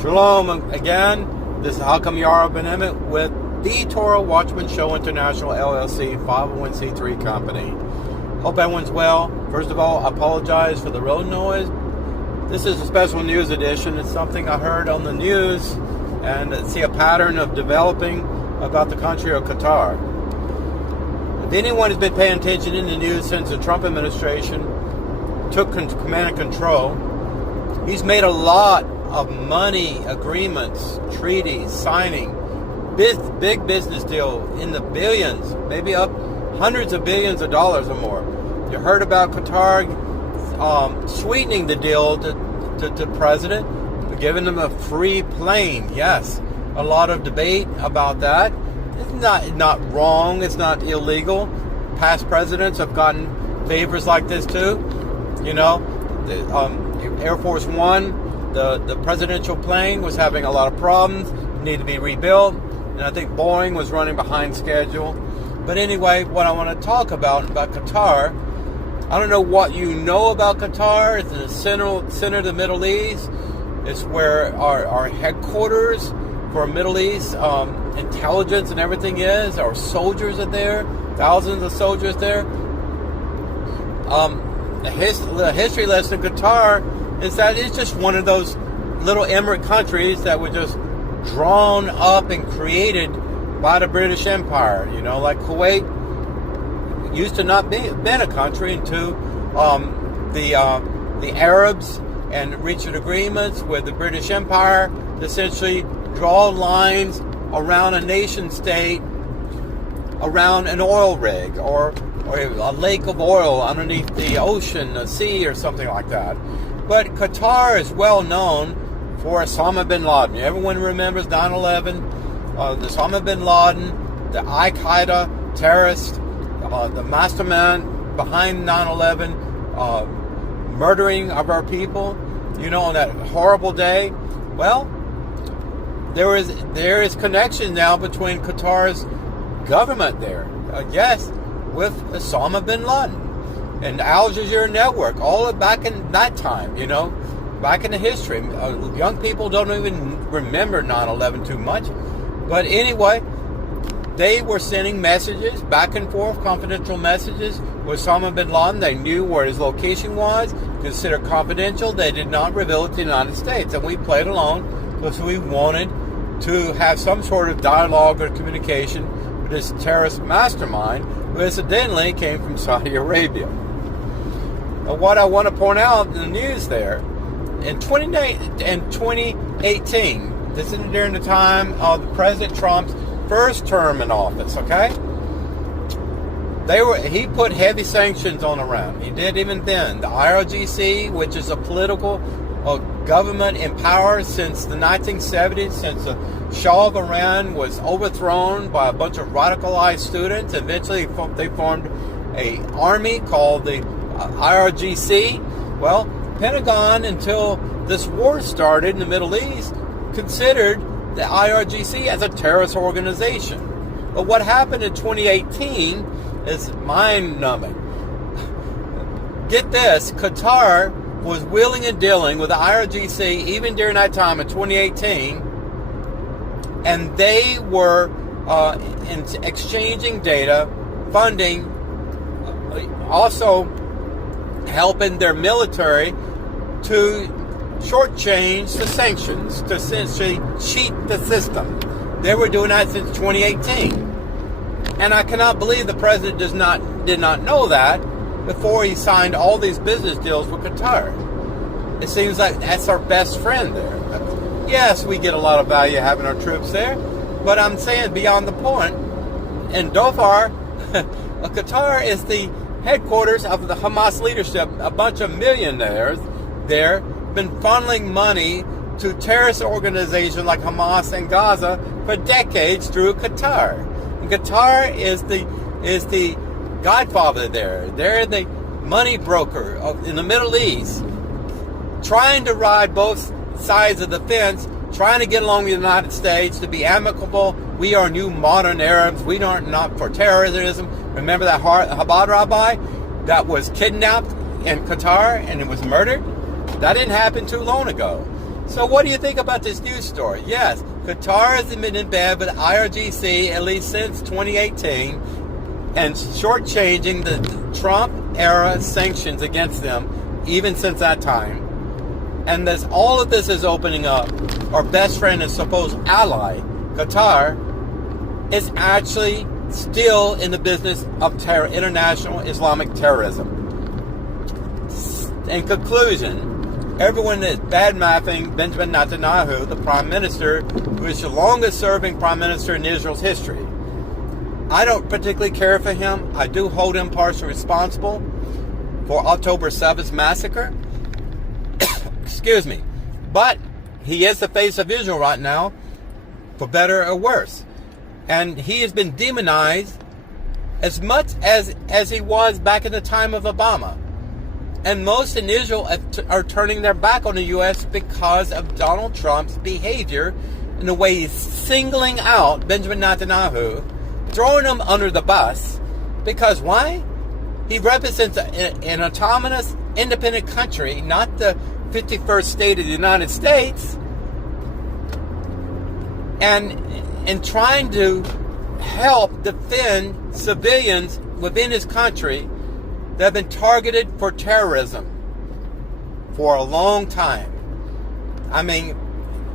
Shalom again. This is Hakam Yara Ben-Emmett with the Torah Watchman Show International LLC 501c3 company. Hope everyone's well. First of all, I apologize for the road noise. This is a special news edition. It's something I heard on the news and see a pattern of developing about the country of Qatar. If anyone has been paying attention in the news since the Trump administration took command and control, he's made a lot of money agreements, treaties, signing, big business deal in the billions, maybe up hundreds of billions of dollars or more. You heard about Qatar sweetening the deal to the president, giving him a free plane. Yes, a lot of debate about that. It's not wrong. It's not illegal. Past presidents have gotten favors like this too. You know, the Air Force One, the presidential plane was having a lot of problems, needed to be rebuilt, and I think Boeing was running behind schedule. But anyway, what I want to talk about Qatar, I don't know what you know about Qatar. It's in the center of the Middle East. It's where our headquarters for Middle East intelligence and everything is. Our soldiers are there, thousands of soldiers there. The history lesson in Qatar is that it's just one of those little emirate countries that were just drawn up and created by the British Empire. You know, like Kuwait used to not been a country until the Arabs and reached agreements with the British Empire to essentially draw lines around a nation state, around an oil rig or a lake of oil underneath the ocean, a sea, or something like that. But Qatar is well known for Osama bin Laden. Everyone remembers 9/11, the Osama bin Laden, the Al-Qaeda terrorist, the mastermind behind 9/11, murdering of our people, you know, on that horrible day. Well, there is connection now between Qatar's government there, yes, with Osama bin Laden and Al Jazeera network, all back in that time, you know, back in the history. Young people don't even remember 9/11 too much. But anyway, they were sending messages back and forth, confidential messages with Osama bin Laden. They knew where his location was, considered confidential. They did not reveal it to the United States. And we played along because we wanted to have some sort of dialogue or communication with this terrorist mastermind who incidentally came from Saudi Arabia. Now, what I want to point out in the news there, in 2018, this is during the time of President Trump's first term in office, okay? He put heavy sanctions on Iran. He did even then. The IRGC, which is a political government in power since the 1970s, since the Shah of Iran was overthrown by a bunch of radicalized students. Eventually, they formed an army called the IRGC. Well, Pentagon, until this war started in the Middle East, considered the IRGC as a terrorist organization. But what happened in 2018 is mind-numbing. Get this, Qatar was willing and dealing with the IRGC even during that time in 2018, and they were exchanging data, funding, also helping their military to shortchange the sanctions, to essentially cheat the system. They were doing that since 2018. And I cannot believe the president did not know that before he signed all these business deals with Qatar. It seems like that's our best friend there. Yes, we get a lot of value having our troops there, but I'm saying beyond the point, in Dhofar, Qatar is the headquarters of the Hamas leadership. A bunch of millionaires there been funneling money to terrorist organizations like Hamas and Gaza for decades through Qatar. And Qatar is the godfather there. They're the money broker in the Middle East, trying to ride both sides of the fence, trying to get along with the United States, to be amicable. We are new modern Arabs. We are not for terrorism. Remember that Chabad rabbi that was kidnapped in Qatar and it was murdered? That didn't happen too long ago. So what do you think about this news story? Yes, Qatar has been in bed with IRGC at least since 2018 and shortchanging the Trump-era sanctions against them even since that time. And all of this is opening up. Our best friend and supposed ally, Qatar, is actually still in the business of international Islamic terrorism. In conclusion, everyone is bad-mouthing Benjamin Netanyahu, the prime minister, who is the longest-serving prime minister in Israel's history. I don't particularly care for him. I do hold him partially responsible for October 7th massacre. Excuse me. But he is the face of Israel right now, for better or worse. And he has been demonized as much as he was back in the time of Obama. And most in Israel are turning their back on the U.S. because of Donald Trump's behavior and the way he's singling out Benjamin Netanyahu, throwing him under the bus. Because why? He represents an autonomous, independent country, not the 51st state of the United States. And trying to help defend civilians within his country that have been targeted for terrorism for a long time. I mean,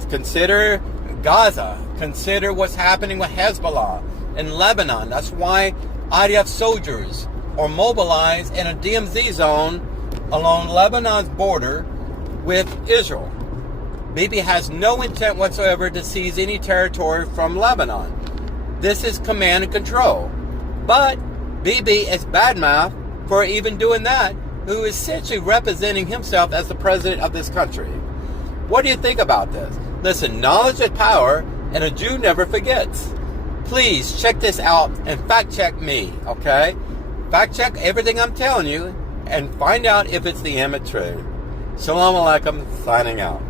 consider Gaza. Consider what's happening with Hezbollah in Lebanon. That's why IDF soldiers are mobilized in a DMZ zone along Lebanon's border with Israel. Bibi has no intent whatsoever to seize any territory from Lebanon. This is command and control. But Bibi is badmouth for even doing that, who is essentially representing himself as the president of this country. What do you think about this? Listen, knowledge is power, and a Jew never forgets. Please check this out and fact check me, okay? Fact check everything I'm telling you and find out if it's the Emmett truth. Shalom Aleichem, signing out.